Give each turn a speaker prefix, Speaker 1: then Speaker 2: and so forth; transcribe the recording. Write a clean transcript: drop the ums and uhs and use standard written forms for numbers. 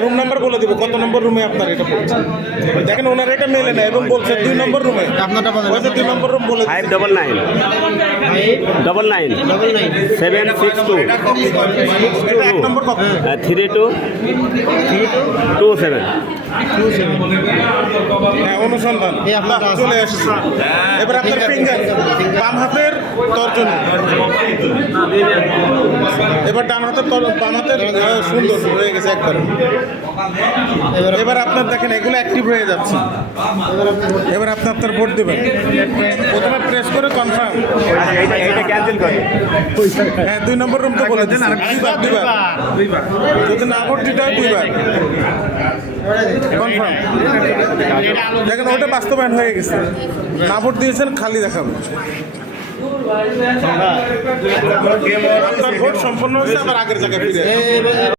Speaker 1: Room number বলে দিব কত নম্বর রুমে আপনার এটা পড়ছে। দেখেন ওনার এটা মেলে না এবং বলছে 2 নম্বর রুমে।
Speaker 2: আপনারটা বলেন।
Speaker 1: ওই যে 2 নম্বর রুম বলে
Speaker 3: 599 762
Speaker 1: এটা 1 নম্বর কক্ষ।
Speaker 3: 3227।
Speaker 1: হ্যাঁ, অনুসন্ধান
Speaker 2: এই আপনার
Speaker 1: বাহ, চলে আসছে। এবার আপনার ফিঙ্গার বাম হাতের তর্জনী, এবার ডান হাতের বাম হাতের সুন্দর হয়ে গেছে একবার। এবার আপনার দেখেন এগুলো অ্যাক্টিভ হয়ে যাচ্ছে। এবার আপনি আপনার ভোট দেবেন, প্রথমে প্রেস করে কনফার্ম।
Speaker 3: এটা ক্যান্সেল করে।
Speaker 1: হ্যাঁ, 2 নম্বর রুম তো বলে দিচ্ছেন দুইবার যদি না ভোট দিতে হয় 2 বার কনফার্ম। দেখেন ওটা বাস্তবায়ন হয়ে গেছে, না ভোট দিয়েছেন খালি দেখাবে। আপনার ভোট সম্পন্ন হয়েছে, আবার আগের জায়গায় ফিরে আসবে।